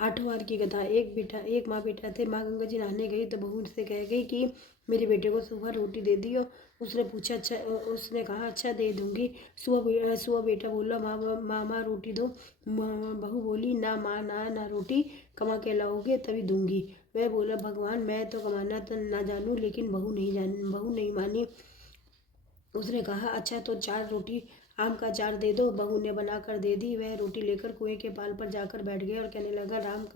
8वां वार की कथा। एक माँ बेटा थे। माँ गंगा जी नहाने गई तो बहू से कह गई कि मेरे बेटे को सुबह रोटी दे दियो। उसने कहा अच्छा दे दूंगी। सुबह बेटा बोला माँ रोटी दो। बहू बोली ना माँ ना रोटी कमा के लाओगे तभी दूंगी। वह बोला भगवान मैं तो कमाना तो ना जानूं, लेकिन बहू नहीं मानी। उसने कहा अच्छा तो 4 रोटी आम का अचार दे दो। बहू ने बनाकर दे दी। वह रोटी लेकर कुएं के पाल पर जाकर बैठ गया और कहने लगा राम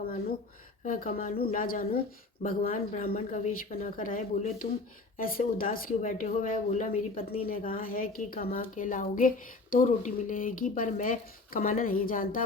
कमानू ना जानू। भगवान ब्राह्मण का वेश बनाकर आए। बोले तुम ऐसे उदास क्यों बैठे हो? वह बोला मेरी पत्नी ने कहा है कि कमा के लाओगे तो रोटी मिलेगी, पर मैं कमाना नहीं जानता।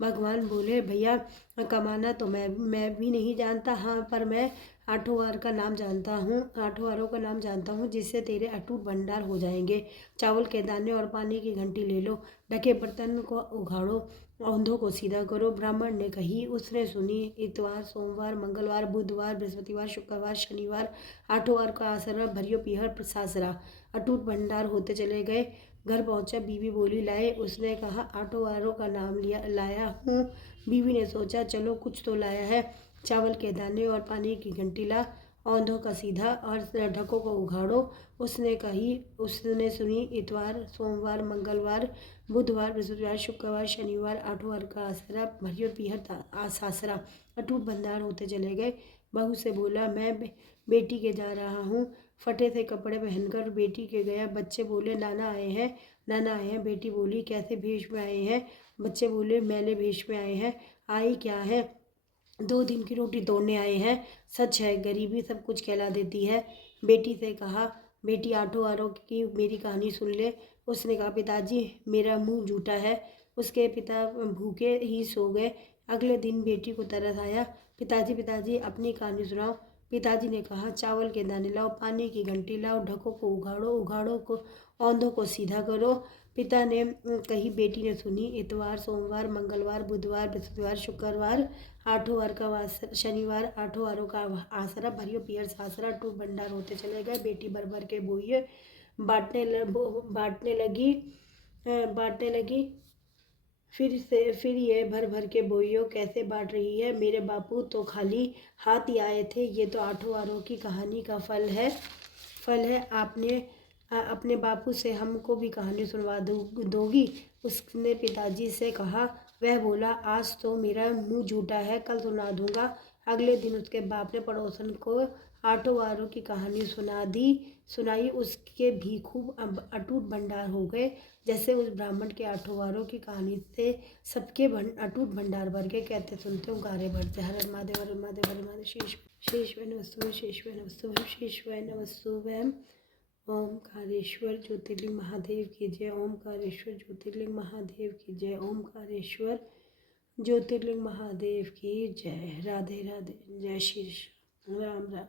भगवान बोले भैया कमाना तो मैं भी नहीं जानता, हाँ पर मैं 8 वार का नाम जानता हूँ, 8 वारों का नाम जानता हूँ जिससे तेरे अटूट भंडार हो जाएंगे। चावल के दाने और पानी की घंटी ले लो, ढके बर्तन को उघाड़ो, औंधों को सीधा करो। ब्राह्मण ने कही, उसने सुनी। इतवार, सोमवार, मंगलवार, बुधवार, बृहस्पतिवार, शुक्रवार, शनिवार, 8 वार का आसरा भरियो पीहर सासरा। अटूट भंडार होते चले गए। घर पहुंचा, बीवी बोली लाए? उसने कहा 8 वारों का नाम लाया हूँ। बीवी ने सोचा चलो कुछ तो लाया है। चावल के दाने और पानी की घंटी ला, औंधों का सीधा और ढकों को उघाड़ो। उसने सुनी। इतवार, सोमवार, मंगलवार, बुधवार, बृहस्पतिवार, शुक्रवार, शनिवार, 8 वार का आसरा भरियो पीहर सासरा। अटूट भंडार होते चले गए। बहू से बोला मैं बेटी के जा रहा हूँ। फटे से कपड़े पहनकर बेटी के गया। बच्चे बोले नाना आए हैं। बेटी बोली कैसे भेष में आए हैं? बच्चे बोले मैले भेष में आए हैं। आई क्या है? 2 दिन की रोटी तोड़ने आए हैं। सच है गरीबी सब कुछ कहला देती है। बेटी से कहा बेटी 8 वारों की मेरी कहानी सुन ले। उसने कहा पिताजी मेरा मुंह झूठा है। उसके पिता भूखे ही सो गए। अगले दिन बेटी को तरस आया। पिताजी अपनी कहानी सुनाओ। पिताजी ने कहा चावल के दाने लाओ, पानी की घंटी लाओ, ढकों को उघाड़ो को औंधों को सीधा करो। पिता ने कही, बेटी ने सुनी। इतवार, सोमवार, मंगलवार, बुधवार, बृहस्पतिवार, शुक्रवार, 8 वार का शनिवार, 8 वारों का आसरा भरियो पीहर सासरा। टू भंडार होते चले गए। बेटी भर भर के बोई बांटने लगी बांटने लगी। फिर ये भर भर के बोइयों कैसे बांट रही है? मेरे बापू तो खाली हाथ ही आए थे। ये तो 8 वारों की कहानी का फल है। आपने अपने बापू से हमको भी कहानी सुनवा दोगी? उसने पिताजी से कहा। वह बोला आज तो मेरा मुंह झूठा है, कल सुना दूंगा। अगले दिन उसके बाप ने पड़ोसन को 8 वारों की कहानी सुनाई। उसके भी खूब अटूट भंडार हो गए। जैसे उस ब्राह्मण के 8 वारों की कहानी से सबके अटूट भंडार भर के। कहते सुनते हो गारे भरते। हर हर महादेव, हर हर महादेव, हर महादेव। शेष वै नमस्तुभ्यं। ओमकारेश्वर ज्योतिर्लिंग महादेव की जय। ओमकारेश्वर ज्योतिर्लिंग महादेव की जय। ओमकारेश्वर ज्योतिर्लिंग महादेव की जय। राधे राधे। जय श्री राम राम।